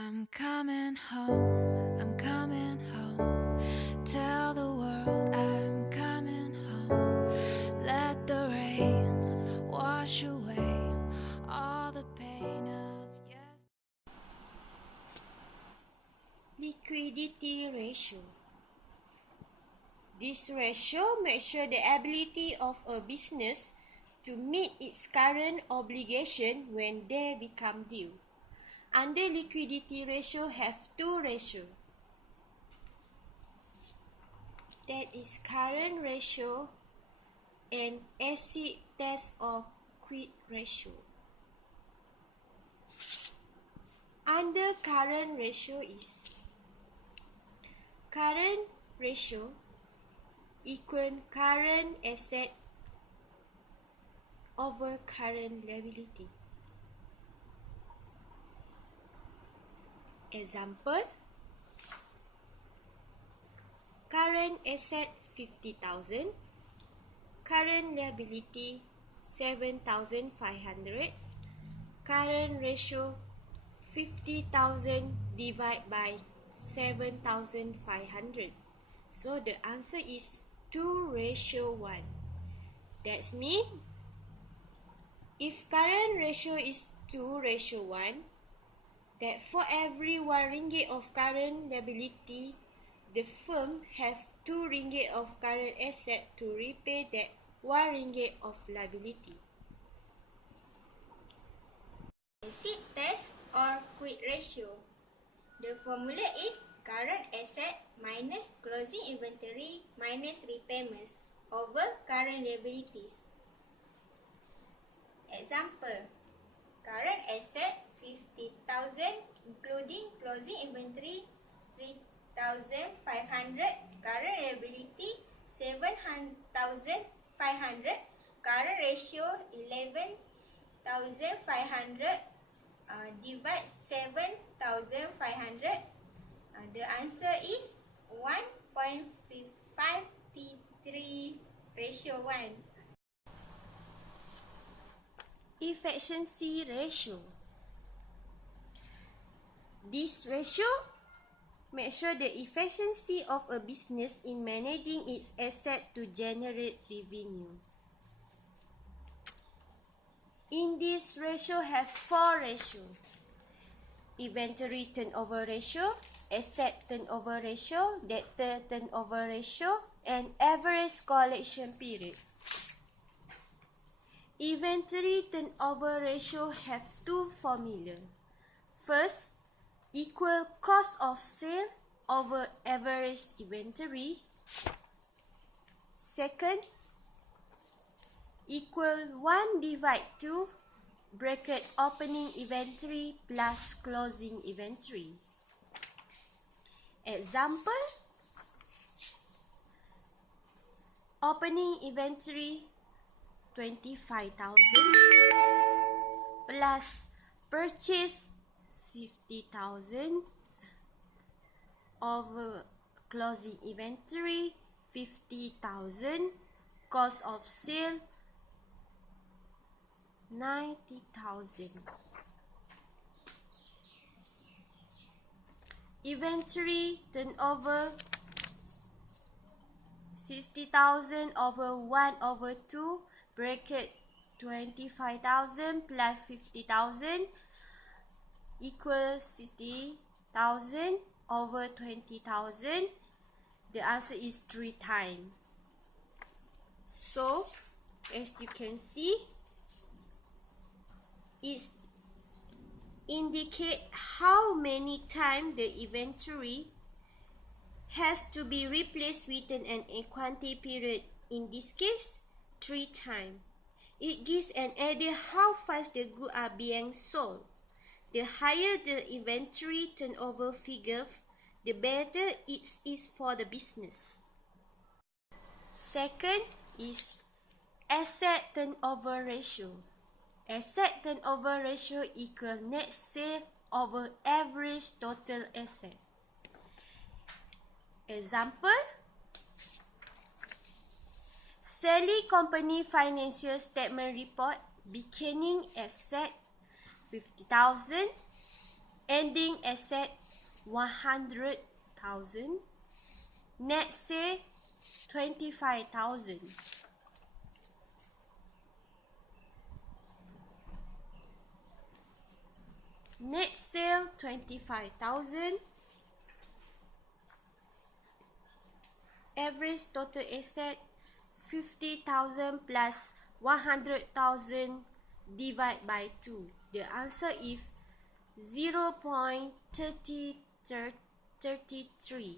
I'm coming home, I'm coming home. Tell the world I'm coming home. Let the rain wash away all the pain of yes. Liquidity ratio. This ratio measures the ability of a business to meet its current obligation when they become due. Under liquidity ratio have two ratios. That is current ratio and acid test of quit ratio. Under current ratio is current ratio equal current asset over current liability. Example, current asset 50,000, current liability 7,500, current ratio 50,000 divided by 7,500. So the answer is 2:1. That means if current ratio is 2:1, that for every RM1 of current liability, the firm have RM2 of current asset to repay that RM1 of liability. Acid test or quit ratio. The formula is current asset minus closing inventory minus repayments over current liabilities. Example, current asset 50,000 including closing inventory 3,500, current liability 7,500, current ratio 11,500 divide 7,500. The answer is 1.533:1. Efficiency ratio. This ratio measures the efficiency of a business in managing its asset to generate revenue. In this ratio have four ratios: inventory turnover ratio, asset turnover ratio, debtor turnover ratio, and average collection period. Inventory turnover ratio have two formulas. First, equal cost of sale over average inventory. Second, equal 1 divide 2 bracket opening inventory plus closing inventory. Example, opening inventory 25,000 plus purchase 50,000 over closing inventory 50,000, cost of sale 90,000. Inventory turnover 60,000 over 1/2 bracket 25,000 plus 50,000 equals 60,000 over 20,000. The answer is 3 times. So, as you can see, it indicates how many times the inventory has to be replaced within an equity period. In this case, 3 times. It gives an idea how fast the goods are being sold. The higher the inventory turnover figure, the better it is for the business. Second is asset turnover ratio. Asset turnover ratio equal net sale over average total asset. Example, Sally Company Financial Statement Report, beginning asset 50,000, ending asset 100,000, net sale 25,000. Net sale 25,000. Average total asset 50,000 plus 100,000 divided by 2. The answer is 0.3033.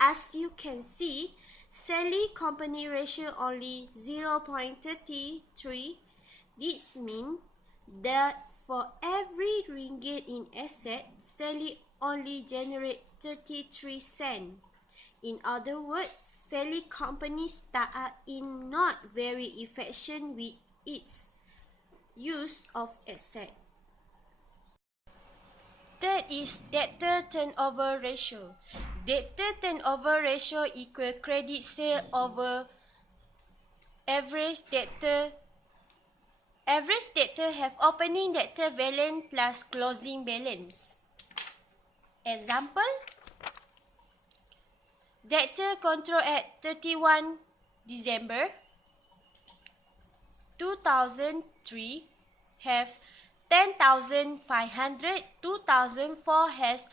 As you can see, Sally company ratio only 0.33. This means that for every ringgit in asset, Sally only generate 33 cents. In other words, Sally company start in not very efficient with its use of asset. Third is debtor turnover ratio. Debtor turnover ratio equal credit sale over average debtor. Average debtor have opening debtor balance plus closing balance. Example, debtor control at 31 December 2003 have 10,500, 2004 has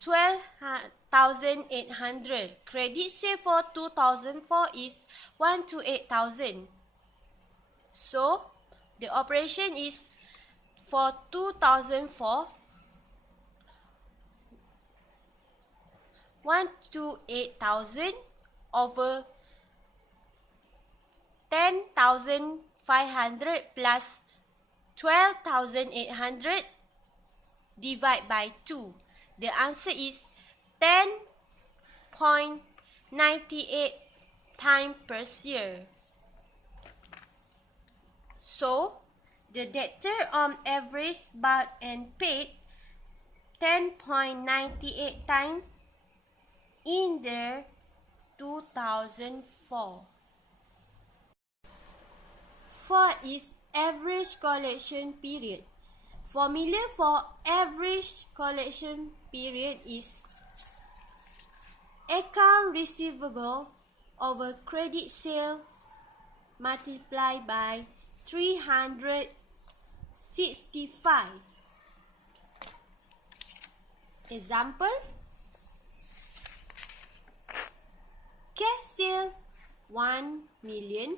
12,800. Credit sale for 2004 is 128,000. So, the operation is for 2004, 128,000 over 10,500 plus 12,800 divided by 2. The answer is 10.98 times per year. So, the debtor on average bought and paid 10.98 times in the 2004. Fourth is average collection period. Formula for average collection period is account receivable over credit sale multiplied by 365. Example, cash sale 1 million,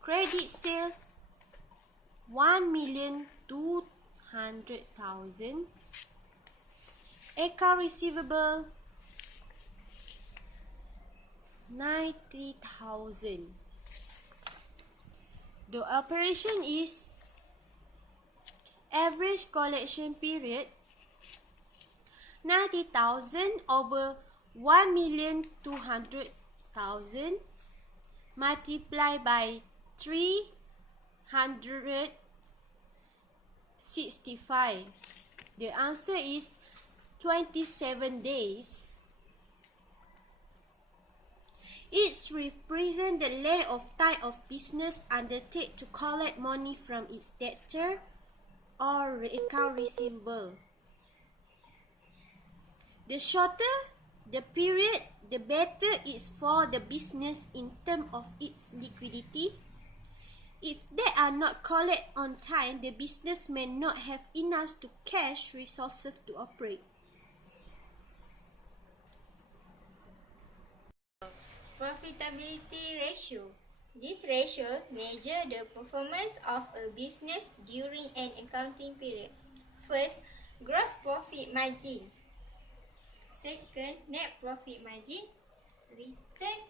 credit sale 1,200,000, account receivable 90,000. The operation is average collection period 90,000 over 1,200,000 multiplied by 365. The answer is 27 days. It represents the length of time of business undertake to collect money from its debtor or account receivable. The shorter the period, the better it's for the business in terms of its liquidity. If they are not collected on time, the business may not have enough cash resources to operate. Profitability ratio. This ratio measures the performance of a business during an accounting period. First, gross profit margin. Second, net profit margin. Return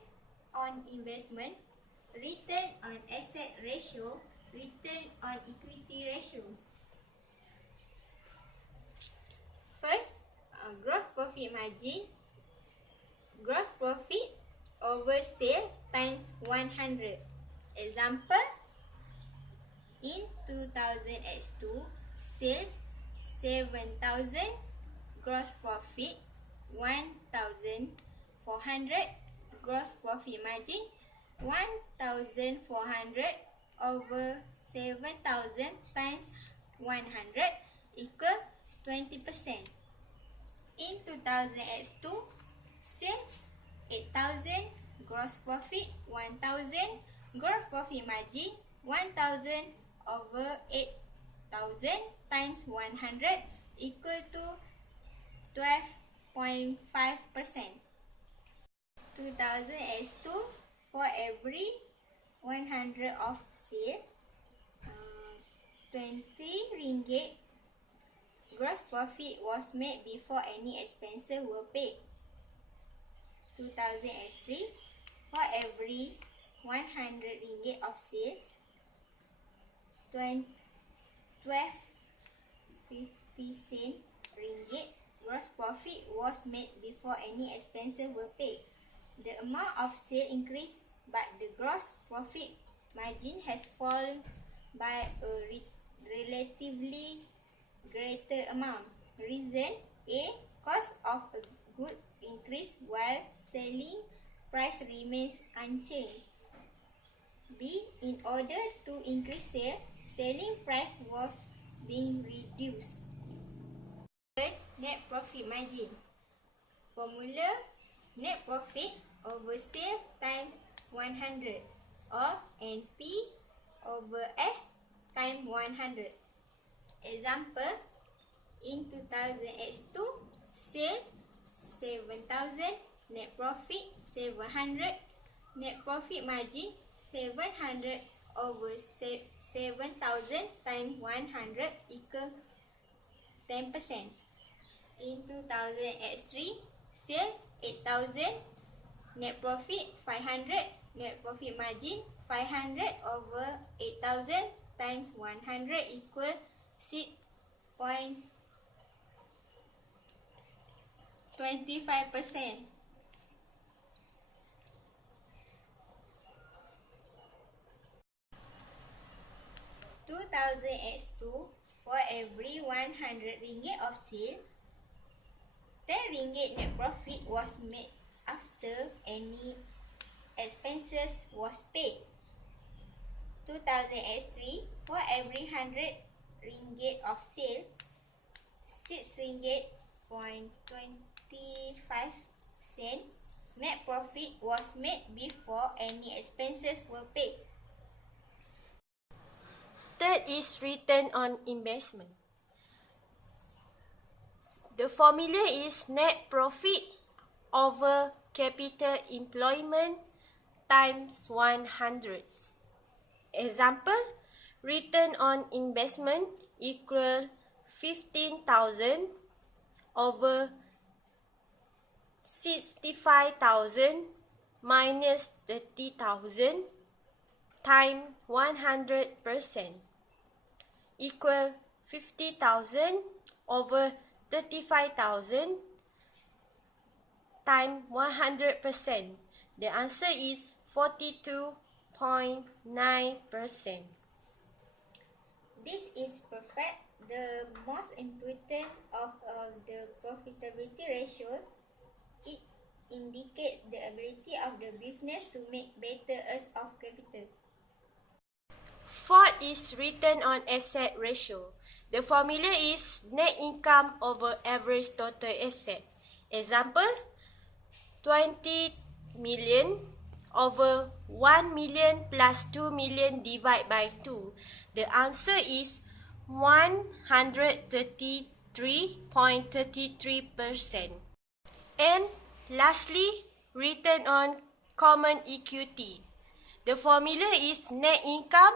on investment. Return on asset ratio. Return on equity ratio. First, gross profit margin. Gross profit over sale times 100. Example, in 2000x2, sale 7,000, gross profit 1,400, gross profit margin 1,400 over 7,000 times 100 equal 20%. In 2000x2, sales 8,000, gross profit 1,000, gross profit margin 1,000 over 8,000 times 100 equal to 12.5%. 2000x2, for every 100 of sale, 20 ringgit gross profit was made before any expenses were paid. 2000x3, for every 100 ringgit of sale, 12.50 ringgit gross profit was made before any expenses were paid. The amount of sale increased, but the gross profit margin has fallen by a relatively greater amount. Reason: A. Cost of a good increase while selling price remains unchanged. B. In order to increase sale, selling price was being reduced. Third, net profit margin. Formula: net profit over sale times 100 or NP over S times 100. Example, in 2000x2, sale 7,000, net profit 700, net profit margin 700 over 7,000 times 100 equal 10%. In 2000x3, sale 8,000, net profit 500, net profit margin 500 over 8,000 times 100 equal 6.25%. For every 100 ringgit of sale, 10 ringgit net profit was made after any expenses was paid. 2000x3, for every 100 ringgit of sale, 6 ringgit 25 cent net profit was made before any expenses were paid. Third is return on investment. The formula is net profit over capital employment times 100. Example, return on investment equal 15,000 over 65,000 minus 30,000 times 100% equal 50,000 over 35,000 times 100%. The answer is 42.9%. This is perfect. The most important of the profitability ratio. It indicates the ability of the business to make better use of capital. Fourth is return on asset ratio. The formula is net income over average total asset. Example, 20 million over 1 million plus 2 million divided by 2. The answer is 133.33%. And lastly, return on common equity. The formula is net income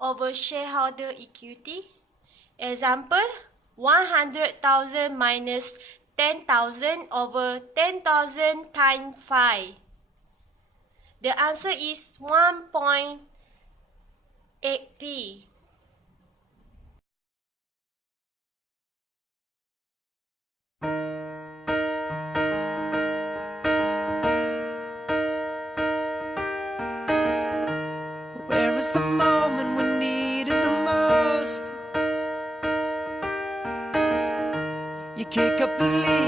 over shareholder equity. Example, 100,000 minus 10,000 over 10,000 times 5. The answer is 1.80. Where is the moment we needed the most? You kick up the leaves.